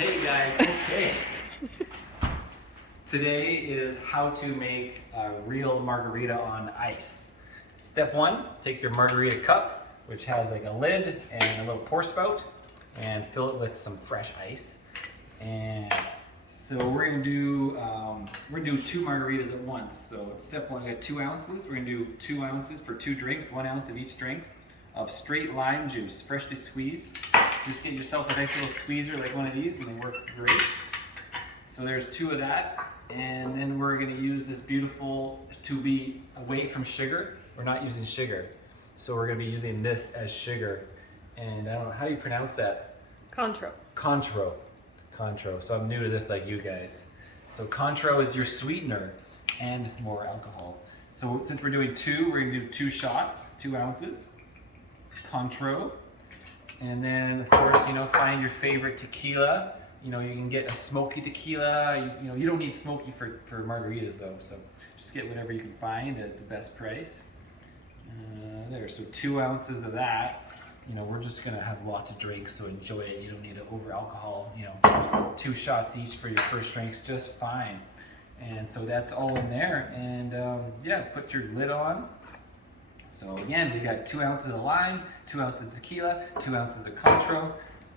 Hey guys, okay. Today is how to make a real margarita on ice. Step one, take your margarita cup, which has like a lid and a little pour spout, and fill it with some fresh ice. And so we're gonna do 2 margaritas at once. So step one, we got 2 ounces. We're gonna do 2 ounces for 2 drinks, 1 ounce of each drink of straight lime juice, freshly squeezed. Just get yourself a nice little squeezer like one of these and they work great. So there's 2 of that. And then we're gonna use this beautiful, to be away from sugar. We're not using sugar. So we're gonna be using this as sugar. And I don't know, how do you pronounce that? Contro. Contro. Contro. So I'm new to this like you guys. So Contro is your sweetener and more alcohol. So since we're doing 2, we're gonna do 2 shots, 2 ounces. Contro. And then of course, find your favorite tequila. You can get a smoky tequila. You don't need smoky for margaritas though. So just get whatever you can find at the best price. There, so 2 ounces of that. We're just gonna have lots of drinks, so enjoy it. You don't need to over alcohol. 2 shots each for your first drinks, just fine. And so that's all in there. And yeah, put your lid on. So again, we got 2 ounces of lime, 2 ounces of tequila, 2 ounces of Contro.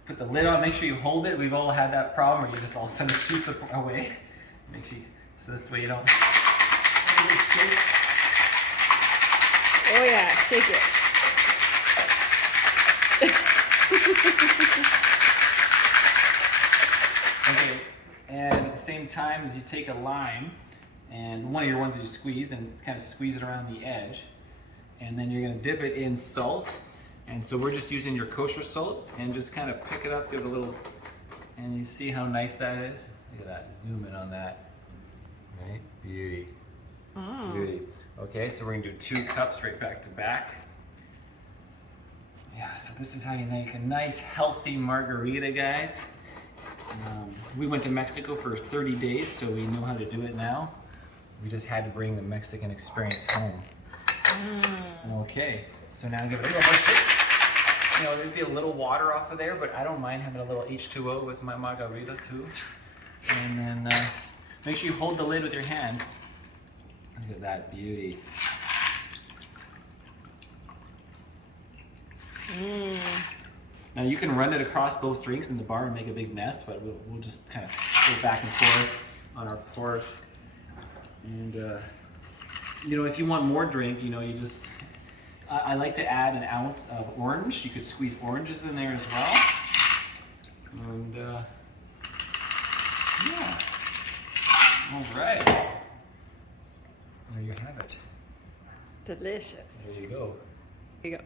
Put the lid on, make sure you hold it. We've all had that problem where you just all of a sudden shoots away. Make sure so this way you don't shake. Oh yeah, shake it. Okay, and at the same time as you take a lime, and one of your ones that you squeeze, and kind of squeeze it around the edge, and then you're gonna dip it in salt. And so we're just using your kosher salt, and just kind of pick it up, give it a little, and you see how nice that is? Look at that, zoom in on that. Right, beauty, beauty. Okay, so we're gonna do 2 cups right back to back. Yeah, so this is how you make a nice healthy margarita, guys. We went to Mexico for 30 days, so we know how to do it now. We just had to bring the Mexican experience home. Okay, so now give it a little more shake. There'd be a little water off of there, but I don't mind having a little H2O with my margarita too. And then make sure you hold the lid with your hand. Look at that beauty. Now you can run it across both drinks in the bar and make a big mess, but we'll just kind of go back and forth on our pours. And if you want more drink, you just, I like to add 1 ounce of orange. You could squeeze oranges in there as well. And yeah, all right. There you have it. Delicious. There you go. There you go.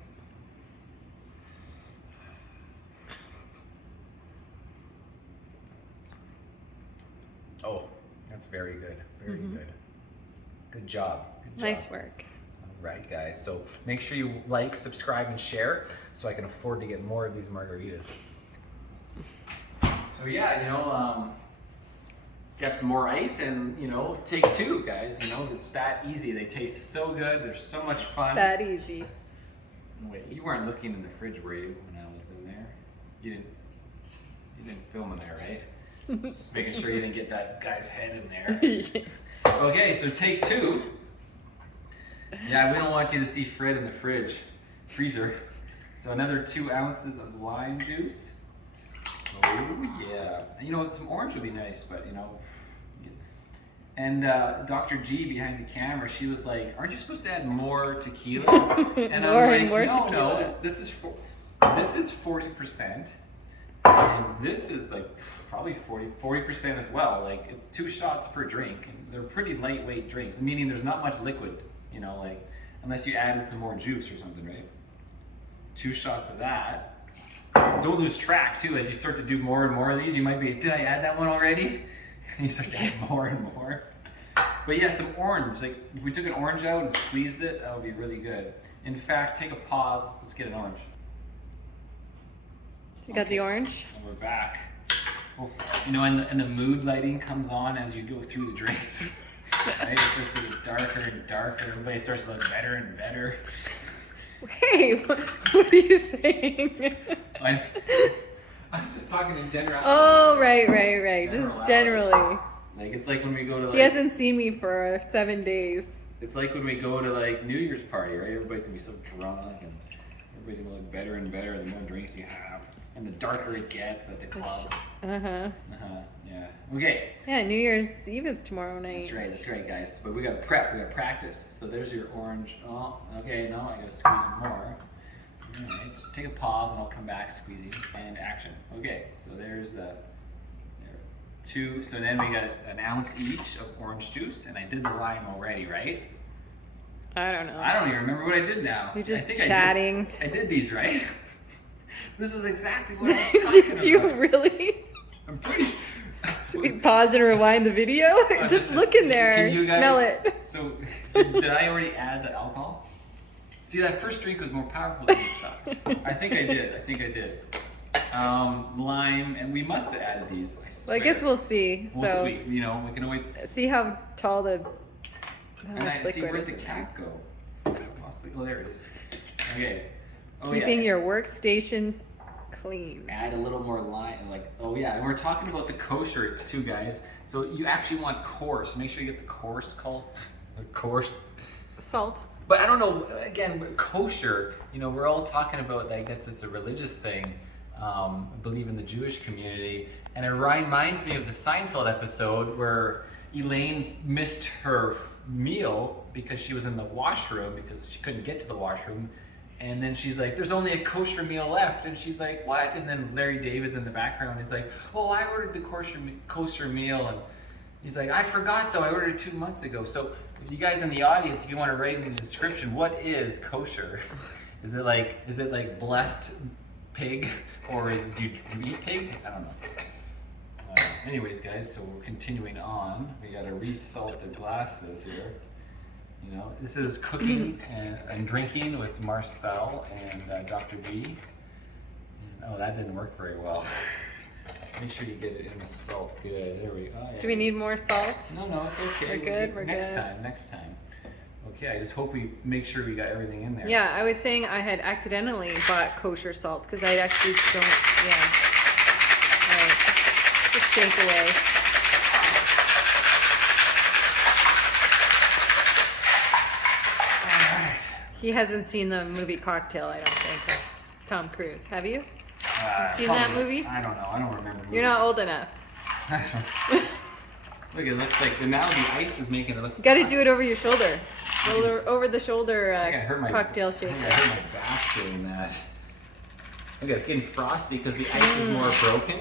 Oh, that's very good. Very good. Good job. Good job. Nice work. All right, guys. So make sure you like, subscribe, and share so I can afford to get more of these margaritas. So yeah, get some more ice and, take 2, guys. It's that easy. They taste so good. They're so much fun. That easy. Wait, you weren't looking in the fridge, were you, when I was in there? You didn't film in there, right? Just making sure you didn't get that guy's head in there. Okay, so take 2. Yeah, we don't want you to see Fred in the freezer. So another 2 ounces of lime juice. Oh yeah. Some orange would be nice, but And Dr. G behind the camera, she was like, "Aren't you supposed to add more tequila?" And I'm like, "No, this is 40%, and this is like probably 40% as well. Like it's 2 shots per drink, and they're pretty lightweight drinks, meaning there's not much liquid, unless you added some more juice or something, right? 2 shots of that. Don't lose track too as you start to do more and more of these. You might be, did I add that one already? And you start to add more and more. But yeah, some orange. Like if we took an orange out and squeezed it, that would be really good. In fact, take a pause. Let's get an orange. You got the orange? And we're back. Well, and the mood lighting comes on as you go through the drinks. Right? It starts to get darker and darker. Everybody starts to look better and better. Hey, what are you saying? I'm just just talking in general. Oh, right. Just generally. Like, it's like when we go to, like... He hasn't seen me for 7 days. It's like when we go to, like, New Year's party, right? Everybody's gonna be so drunk, and everybody's gonna look better and better the more drinks you have. And the darker it gets at the clubs. Yeah. Okay. Yeah, New Year's Eve is tomorrow night. That's right, guys. But we gotta prep, we gotta practice. So there's your orange. Oh, okay, no, I gotta squeeze more. Alright, just take a pause and I'll come back, squeezy, and action. Okay, so there's the two. So then we got an ounce each of orange juice, and I did the lime already, right? I don't know. I don't even remember what I did now. You're just chatting. I did these, right? This is exactly what I was talking about. Did you really? I'm pretty... Should we pause and rewind the video? Just look in there, smell it. So, did I already add the alcohol? See, that first drink was more powerful than you thought. I think I did. Lime, and we must have added these. Well, I guess we'll see. We'll see. You know, we can always see how tall how much liquid see where'd is the in cap there. go. Oh, there it is. Okay. Oh, Keeping your workstation clean. Add a little more lime, like, oh yeah, and we're talking about the kosher too, guys. So you actually want coarse. Make sure you get the coarse coarse Salt. But I don't know, again, kosher, you know, we're all talking about, I guess it's a religious thing, I believe in the Jewish community, and it reminds me of the Seinfeld episode where Elaine missed her meal because she was in the washroom because she couldn't get to the washroom, and then she's like, there's only a kosher meal left, and she's like, what? And then Larry David's in the background, he's like, oh, I ordered the kosher meal, and he's like, I forgot though, I ordered it 2 months ago. So if you guys in the audience, if you want to write in the description, what is kosher? Is it like blessed pig, or do you eat pig? I don't know. Anyways, guys, so we're continuing on. We got to resalt the glasses here. You know, this is cooking and drinking with Marcel and Dr. G. And, oh, that didn't work very well. Make sure you get it in the salt. Good. There we go. Oh, yeah. Do we need more salt? No, it's okay. We're good. We're next good. Next time. Okay, I just hope we make sure we got everything in there. Yeah, I was saying I had accidentally bought kosher salt because I actually don't. Yeah. All right. Just shake away. All right. He hasn't seen the movie Cocktail, I don't think. With Tom Cruise. Have you? You've seen that movie? I don't know. I don't remember. You're not old enough. Look, it looks like now the ice is making it look. You got to do it over your shoulder. Over the shoulder cocktail shaker. I hurt my back doing that. Okay, it's getting frosty because the ice is more broken.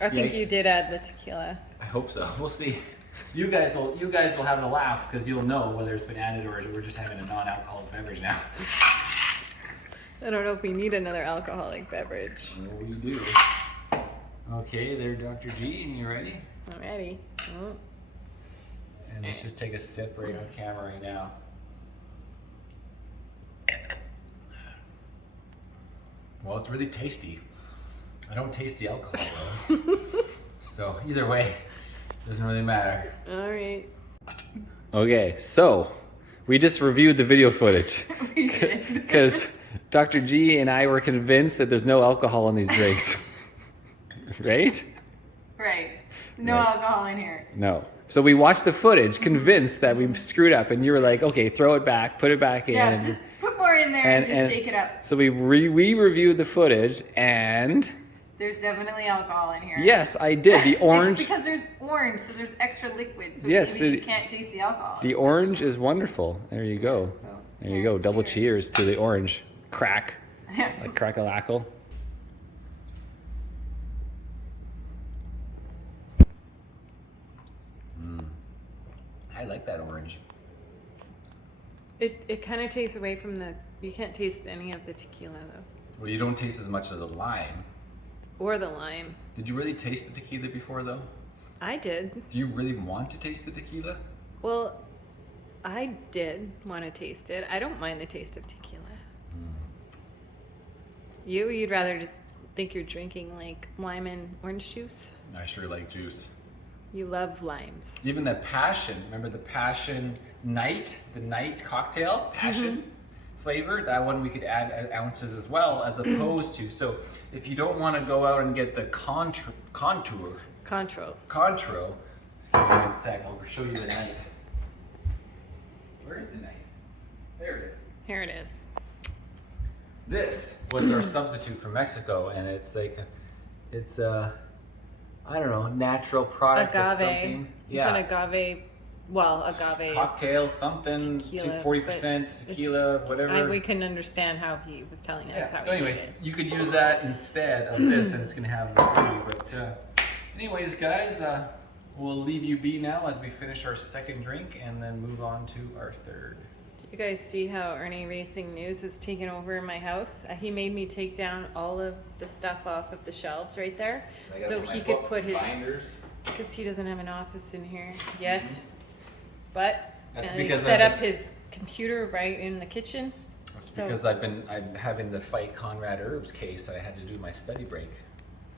I think you did add the tequila. I hope so. We'll see. You guys will have a laugh because you'll know whether it's been added or we're just having a non-alcoholic beverage now. I don't know if we need another alcoholic beverage. Well, we do. Okay, there, Dr. G. You ready? I'm ready. Oh. And let's just take a sip right on camera right now. Well, it's really tasty. I don't taste the alcohol though. So either way, doesn't really matter. All right. Okay, so we just reviewed the video footage. We did. Because Dr. G and I were convinced that there's no alcohol in these drinks. Right? Right. No alcohol in here. No. So we watched the footage, convinced that we screwed up, and you were like, okay, throw it back, put it back in. Yeah, just put more in there and just shake it up. So we reviewed the footage, and... There's definitely alcohol in here. Yes, I did. The orange... It's because there's orange, so there's extra liquid, so yes, maybe you can't taste the alcohol. The orange is wonderful. There you go. There you go. Double cheers to the orange. Crack. Like crack-a-lackle. I like that orange. It kind of tastes away from the... You can't taste any of the tequila, though. Well, you don't taste as much of the lime. Or the lime. Did you really taste the tequila before, though? I did. Do you really want to taste the tequila? Well, I did want to taste it. I don't mind the taste of tequila. You'd rather just think you're drinking like lime and orange juice? I sure like juice. You love limes. Even the passion, remember the passion night? The night cocktail? Passion? flavor, that one we could add ounces as well, as opposed to, so if you don't want to go out and get the Contro, just give me 1 sec, I'll show you the knife. Where is the knife? There it is. Here it is. This was our substitute from Mexico, and it's like, it's a, I don't know, natural product or something. Yeah. It's an agave, well, agave. Cocktail, something, Tequila, 40% tequila, whatever. We couldn't understand how he was telling us how So he anyways, did it. you could use that instead of this, and it's going to have the free. But anyways, guys, we'll leave you be now as we finish our second drink and then move on to our third. Do you guys see how Irnieracing News has taken over in my house? He made me take down all of the stuff off of the shelves right there, so he could put his binders, because he doesn't have an office in here yet. But he set up his computer right in the kitchen. That's because I'm having to fight Conrad Herb's case. I had to do my study break.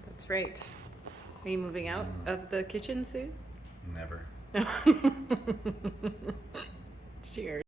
That's right. Are you moving out of the kitchen soon? Never. Cheers.